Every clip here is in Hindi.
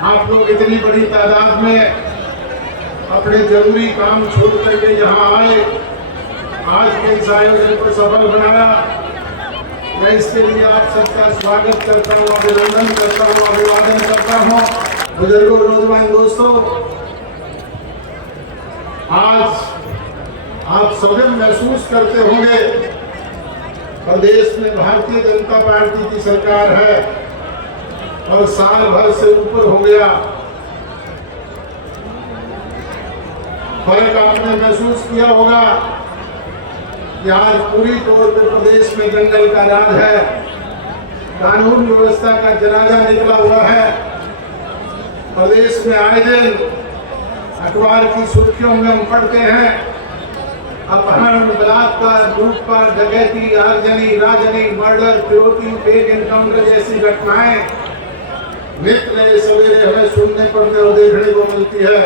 आप लोग इतनी बड़ी तादाद में अपने जरूरी काम छोड़ करके यहाँ आए, आज के इस आयोजन को सफल बनाया। मैं इसके लिए आप सबका स्वागत करता हूँ, अभिनंदन करता हूँ, अभिवादन करता हूँ। बुजुर्गों, नौजवान दोस्तों, आज आप सभी महसूस करते होंगे प्रदेश में भारतीय जनता पार्टी की सरकार है और साल भर से ऊपर हो गया। फर्क आपने महसूस किया होगा कि आज पूरी तौर पर प्रदेश में जंगल का राज है, कानून व्यवस्था का जनाजा निकला हुआ है। प्रदेश में आए दिन अखबार की सुर्खियों में हम पढ़ते हैं अपहरण, बलात्कार, लूटपाट, डकैती, आगजनी, राजनी, मर्डर, फिरौती, फेक एनकाउंटर जैसी घटनाएं नित्य नए सवेरे हमें सुनने पड़ते और देखने को मिलती है।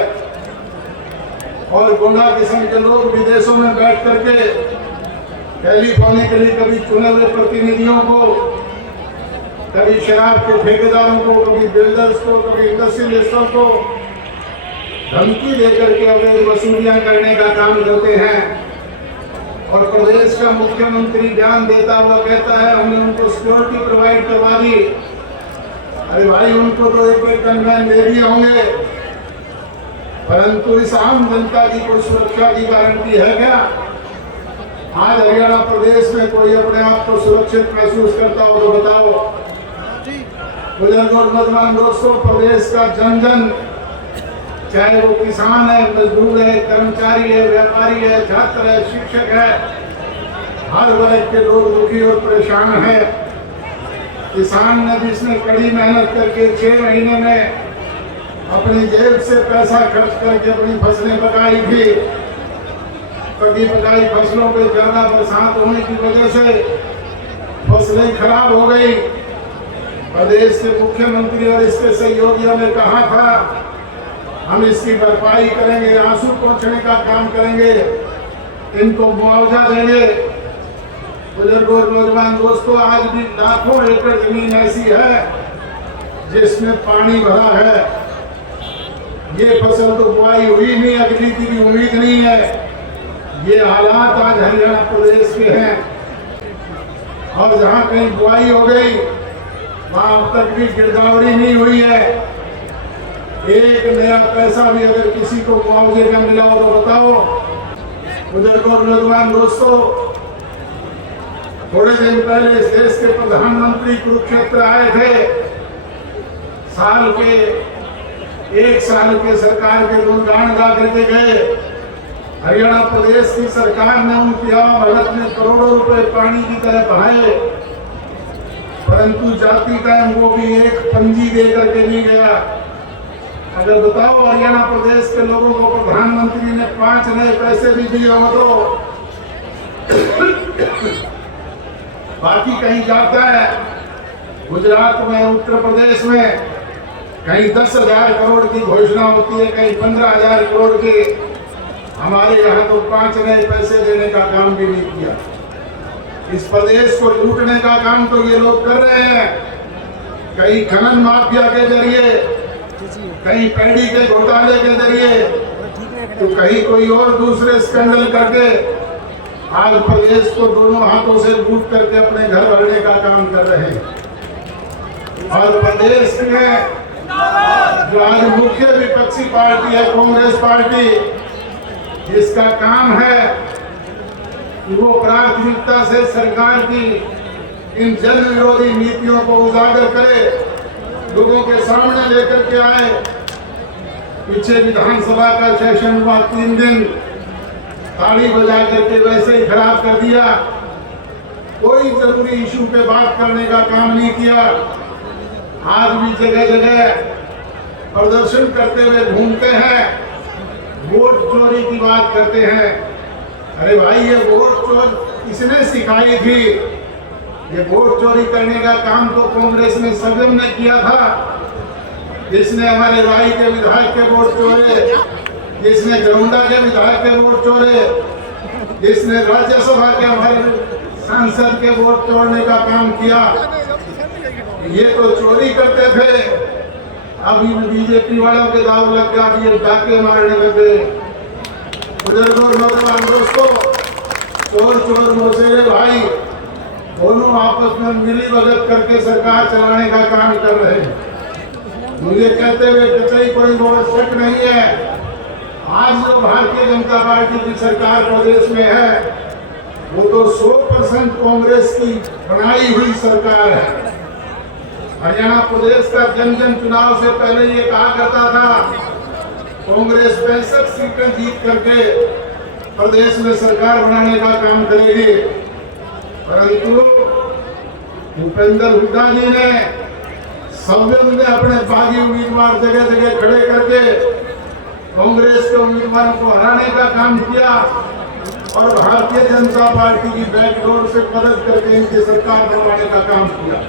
और गुंडा किस्म के लोग विदेशों में बैठ करके टेलीफोनिकली कभी चुने हुए प्रतिनिधियों को, कभी शराब के ठेकेदारों को, कभी बिल्डर्स को, कभी इंडस्ट्रियलिस्टों को धमकी देकर के अवैध वसूलियां करने का काम करते हैं। और प्रदेश का मुख्यमंत्री बयान देता हुआ कहता है हमने उनको सिक्योरिटी प्रोवाइड करवा दी। अरे भाई, उनको तो एक गनमैन दे दिए होंगे, परंतु इस आम जनता की कोई सुरक्षा की गारंटी है क्या? आज हरियाणा प्रदेश में कोई अपने आप को सुरक्षित महसूस करता हो तो बताओ। बुजुर्ग और नौजवान दोस्तों, प्रदेश का जन जन, चाहे वो किसान है, मजदूर है, कर्मचारी है, व्यापारी है, छात्र है, शिक्षक है, हर वर्ग के लोग दुखी और परेशान है। किसान ने जिसने कड़ी मेहनत करके 6 महीने में अपनी जेब से पैसा खर्च करके अपनी फसलें पकाई थी, पकी पकाई फसलों पे ज्यादा बरसात होने की वजह से फसलें खराब हो गई। प्रदेश के मुख्यमंत्री और इसके सहयोगियों ने कहा था हम इसकी भरपाई करेंगे, आंसू पहुंचने का काम करेंगे, इनको मुआवजा देंगे। बुजुर्गों और नौजवान दोस्तों, आज भी लाखों एकड़ जमीन ऐसी है जिसमें पानी भरा है। ये फसल तो बुआई हुई नहीं, अगली की भी उम्मीद नहीं है। ये हालात आज हरियाणा प्रदेश के हैं। और जहाँ कहीं बुआई हो गई वहाँ अब तक भी गिरदावरी नहीं हुई है। एक नया पैसा भी अगर किसी को मुआवजे का मिला हो तो बताओ। बुजुर्गों और नौजवान दोस्तों, थोड़े दिन पहले इस देश के प्रधानमंत्री कुरुक्षेत्र आए थे। एक साल के सरकार के गुणगान गा करके गए। हरियाणा प्रदेश की सरकार ने उनकी भगत में करोड़ों रुपए पानी की तरह बहाए, परंतु जाती टाइम वो भी एक पंजी दे करके नहीं गया। अगर बताओ हरियाणा प्रदेश के लोगों को प्रधानमंत्री ने 5 नए पैसे भी दिए हो तो बाकी कहीं जाता है, गुजरात में, उत्तर प्रदेश में कहीं 10,000 करोड़ की घोषणा होती है, कहीं 15,000 करोड़ की। हमारे यहाँ तो 5 नए पैसे देने का काम भी नहीं किया। इस प्रदेश को लूटने का काम तो ये लोग कर रहे हैं, कहीं खनन माफिया के जरिए, कहीं पैडी के घोटाले के जरिए, तो कहीं कोई और दूसरे स्कैंडल करके आज प्रदेश को दोनों हाथों से लूट करके अपने घर भरने का काम कर रहे हैं। और प्रदेश में जो आज मुख्य विपक्षी पार्टी है कांग्रेस पार्टी, जिसका काम है कि वो प्राथमिकता से सरकार की इन जन विरोधी नीतियों को उजागर करे, लोगों के सामने लेकर के आए। पीछे विधानसभा का सेशन हुआ 3 दिन, ताली बजा करके वैसे ही खराब कर दिया। कोई जरूरी इशू पे बात करने का काम नहीं किया। आज भी जगह जगह प्रदर्शन करते हुए घूमते हैं, वोट चोरी की बात करते हैं। अरे भाई, ये वोट चोरी किसने सिखाई थी? ये वोट चोरी करने का काम तो कांग्रेस ने सदन ने किया था। जिसने हमारे राय के विधायक के वोट चोरे, जिसने गरुंडा के विधायक के वोट चोरे, जिसने राज्यसभा के हमारे सांसद के वोट तोड़ने का काम किया, ये तो चोरी करते थे। अभी बीजेपी वालों के दाव लग गया, अभी ये डाके मारने लग गए। बुजुर्गों और नौजवान दोस्तों, चोर चोर मौसेरे भाई दोनों आपस में मिली भगत करके सरकार चलाने का काम कर रहे हैं। मुझे कहते हुए कतई कोई बहुत शक नहीं है, आज जो भारतीय जनता पार्टी की सरकार प्रदेश में है वो तो 100% कांग्रेस की बनाई हुई सरकार है। हरियाणा प्रदेश का जन जन चुनाव से पहले ये कहा करता था कांग्रेस 65 सीटें जीत करके प्रदेश में सरकार बनाने का काम करेगी, परंतु भूपेंद्र हुड्डा जी ने संविधान में अपने बागी उम्मीदवार जगह जगह खड़े करके कांग्रेस के उम्मीदवारों को हराने का काम किया और भारतीय जनता पार्टी की बैकडोर से मदद करके इनकी सरकार बनवाने का काम किया।